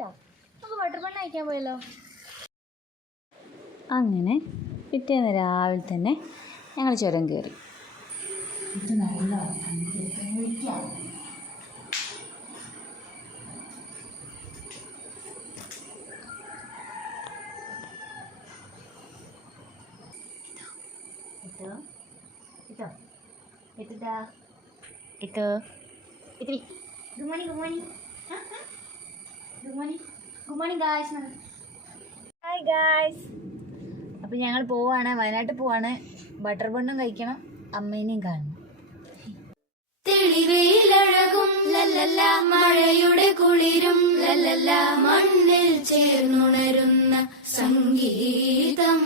കേട്ടോ. നമുക്ക് butter bun കഴിക്കാൻ പോയല്ലോ. അങ്ങനെ പിറ്റേന്ന് രാവിലെ തന്നെ ഞങ്ങൾ ചുരം കയറി. ഇത് നല്ല good morning guys. Hi guys. അപ്പോൾ ഞങ്ങൾ പോവാണ്, വയനാട്ടിൽ പോവാണ്. ബട്ടർ ബണ്ണും കഴിക്കണം, അമ്മേനെയും കാണണം. തെളിവെയിലഴകും ലല്ലല്ല, മഴയുടെ കുളിരും ലല്ലല്ല, മണ്ണിൽ ചേർന്നുണരുന്ന സംഗീതം.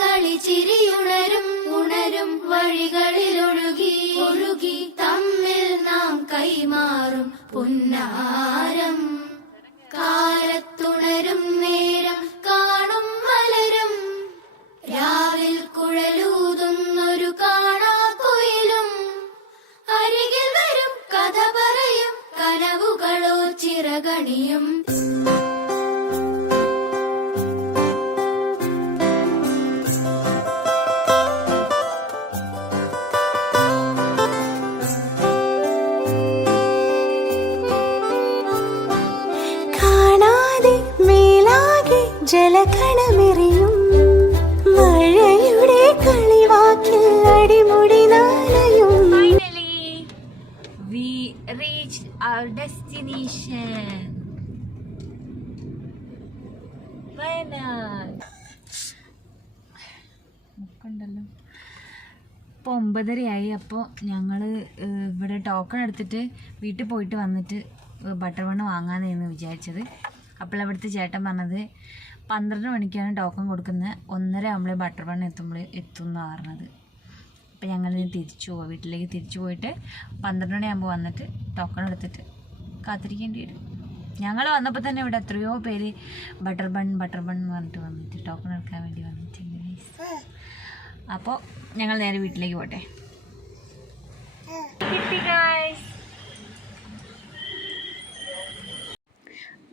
കളിച്ചിരിയുണരും ഉണരും വഴികളിൽ ഒഴുകി ഒഴുകി തമ്മിൽ നാം കൈമാറും പുന്നാരം. കാലത്തുണരും നേരം കാണും മലരും, രാവിൽ കുഴലൂതുന്നൊരു കാണാക്കുയിലും. അരികിൽ വരും കഥ പറയും കനവുകളോ ചിറകണിയും. ജലകണമെറിയും മഴയുടെ കളിവാക്കിൽ അടിമുടി നാലയും. Finally, we reached our destination. Wayanad. ഉണ്ടല്ലോ. ഇപ്പോൾ 9:30 അപ്പോൾ ഞങ്ങൾ ഇവിടെ ടോക്കൺ എടുത്തിട്ട് വീട്ടിൽ പോയിട്ട് വന്നിട്ട് ബട്ടർ ബണ്ണ് വാങ്ങാമെന്നായിരുന്നു വിചാരിച്ചത്. അപ്പോൾ ഇവിടുത്തെ ചേട്ടൻ പറഞ്ഞത് 12 മണിക്കാണ് ടോക്കൺ കൊടുക്കുന്നത്, 1:30 ആകുമ്പോൾ ബട്ടർ ബണ്ണ് എത്തും എന്ന് പറഞ്ഞത്. അപ്പോൾ ഞങ്ങളിനി തിരിച്ചു പോവാം, വീട്ടിലേക്ക് തിരിച്ചു പോയിട്ട് 12 മണിയാകുമ്പോൾ വന്നിട്ട് ടോക്കൺ എടുത്തിട്ട് കാത്തിരിക്കേണ്ടി വരും. ഞങ്ങൾ വന്നപ്പോൾ തന്നെ ഇവിടെ എത്രയോ പേര് ബട്ടർ ബൺ എന്ന് പറഞ്ഞിട്ട് വന്നിട്ട് ടോക്കൺ എടുക്കാൻ വേണ്ടി വന്നിട്ടുണ്ട്. അപ്പോൾ ഞങ്ങൾ നേരെ വീട്ടിലേക്ക് പോട്ടെ.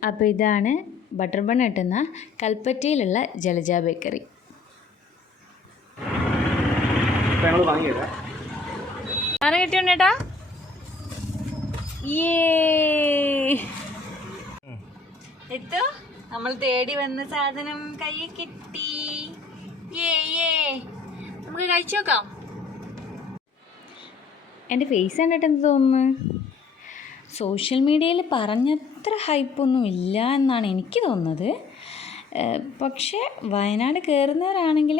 അപ്പോൾ ഇതാണ് ബട്ടർ ബൺ കിട്ടുന്ന കൽപ്പറ്റയിലുള്ള ജലജ ബേക്കറി. കിട്ടിയോണ്ടേട്ടാ എത്തോ നമ്മൾ തേടി വന്ന സാധനം കയ്യിൽ കിട്ടി. നമുക്ക് കഴിച്ചു നോക്കാം. എൻ്റെ ഫേസ് കണ്ടിട്ട് എന്ത് തോന്നുന്നു? സോഷ്യൽ മീഡിയയിൽ പറഞ്ഞത്ര ഹൈപ്പൊന്നും ഇല്ല എന്നാണ് എനിക്ക് തോന്നുന്നത്. പക്ഷേ വയനാട് കയറുന്നവരാണെങ്കിൽ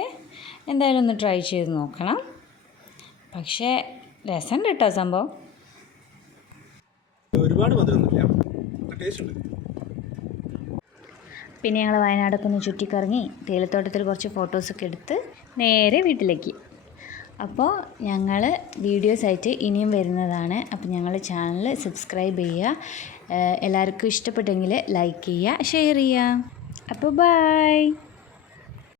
എന്തായാലും ഒന്ന് ട്രൈ ചെയ്ത് നോക്കണം. പക്ഷേ രസമുണ്ട് കേട്ടോ സംഭവം. പിന്നെ ഞങ്ങൾ വയനാടൊക്കെ ഒന്ന് ചുറ്റിക്കറങ്ങി തേയിലത്തോട്ടത്തിൽ കുറച്ച് ഫോട്ടോസൊക്കെ എടുത്ത് നേരെ വീട്ടിലേക്ക്. അപ്പോൾ ഞങ്ങൾ വീഡിയോസായിട്ട് ഇനിയും വരുന്നതാണ്. അപ്പോൾ ഞങ്ങളുടെ ചാനൽ സബ്സ്ക്രൈബ് ചെയ്യുക. എല്ലാവർക്കും ഇഷ്ടപ്പെട്ടെങ്കിൽ ലൈക്ക് ചെയ്യുക, ഷെയർ ചെയ്യുക. അപ്പോൾ ബൈ.